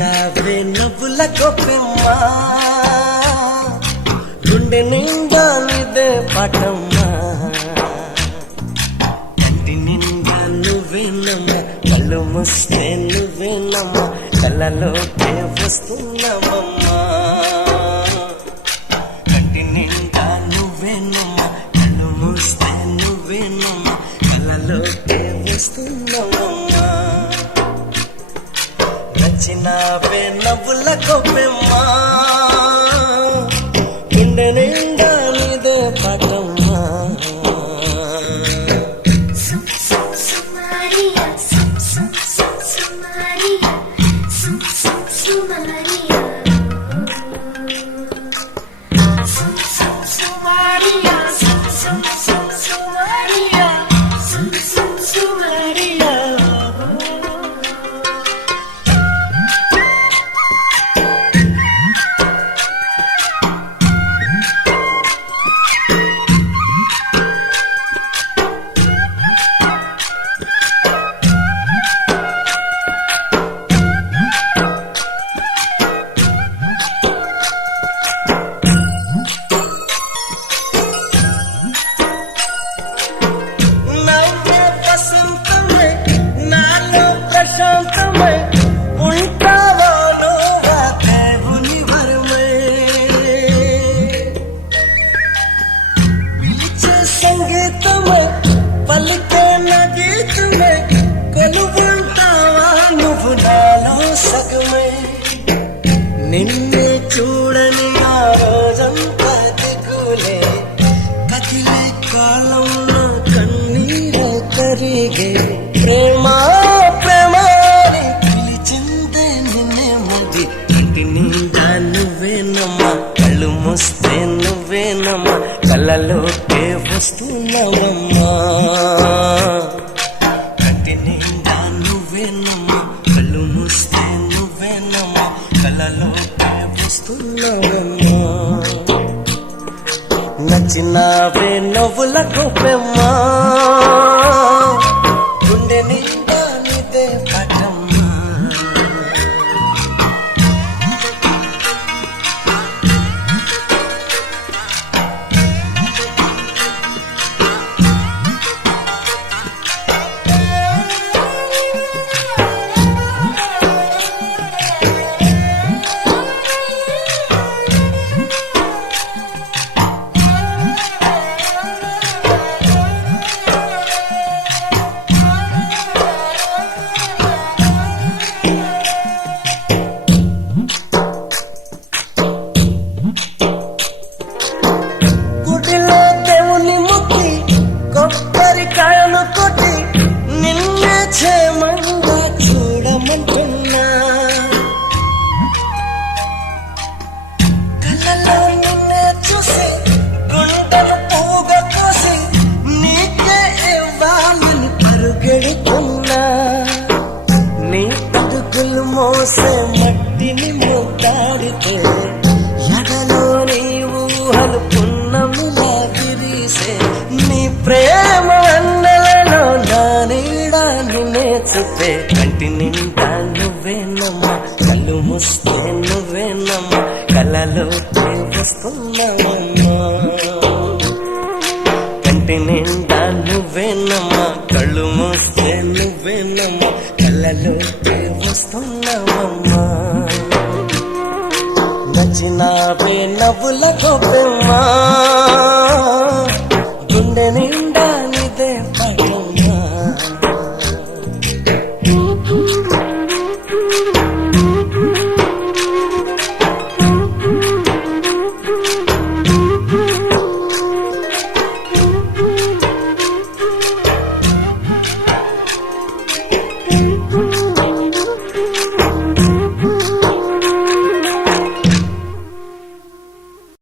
నచ్చినవే నవ్వుల గొప్పెమ్మా గుండె నిండా నీదే పాటమ్మా కంటి నిండా నువ్వేనమ్మా కళ్ళు మూస్తే నువ్వేనమ్మా కళ్ళలోకే వస్తున్నావమ్మా కంటి నిండా నువ్వేనమ్మా కళ్ళు మూస్తే నువ్వేనమ్మా కళ్ళలోకే వస్తున్నావమ్మా నచ్చినవే నవ్వుల గొప్పెమ్మా గుండె నిండా నీదే పాటమ్మా పలికే నా గీతమే కొలువుంటావా నువ్వు నాలో సగమే నిన్నే చూడని ఆ రోజంతా దిగులే కదిలే కాలంలో కన్నీరు కరిగే ప్రేమ ప్రేమాని పిలిచిందే నిన్నే మది కంటి నిండా నువ్వేనమ్మా కళ్ళు మూస్తే నువ్వేనమ్మా కళ్ళలోకే వస్తున్నావమ్మా కంటి నిండా నువ్వేనమ్మా కళ్ళు మూస్తే నువ్వేనమ్మా కళ్ళలోకే వస్తున్నావమ్మా నచ్చినవే నవ్వుల గొప్పెమ్మా గుండె నిండా నీదే పాటమ్మా కొబ్బరికాయలు కొట్టి నిన్నే క్షేమంగా చూడమంటున్నా కళ్ళలో నిన్నే చూసి గుండెలు పూగా కోసి నీకే ఇవ్వాలని పరుగెడుతున్నా నీ అడుగులు మోసే మట్టిని ముద్దాడితే ఎడలో నీ ఊహలు పున్నమిలా విరిసే నీ ప్రేమ వందలలో నా నీడా నిన్నే చూపే కంటి నిండా నువ్వేనమ్మా కళ్ళు మూస్తే నువ్వేనమ్మా కళ్ళలోకి వస్తున్నావమ్మా కంటి నిండా నువ్వేనమ్మా కళ్ళు మూస్తే నువ్వేనమ్మా కళ్ళలోకి వస్తున్నావమ్మా నచ్చినవే నవ్వుల గొప్పెమ్మా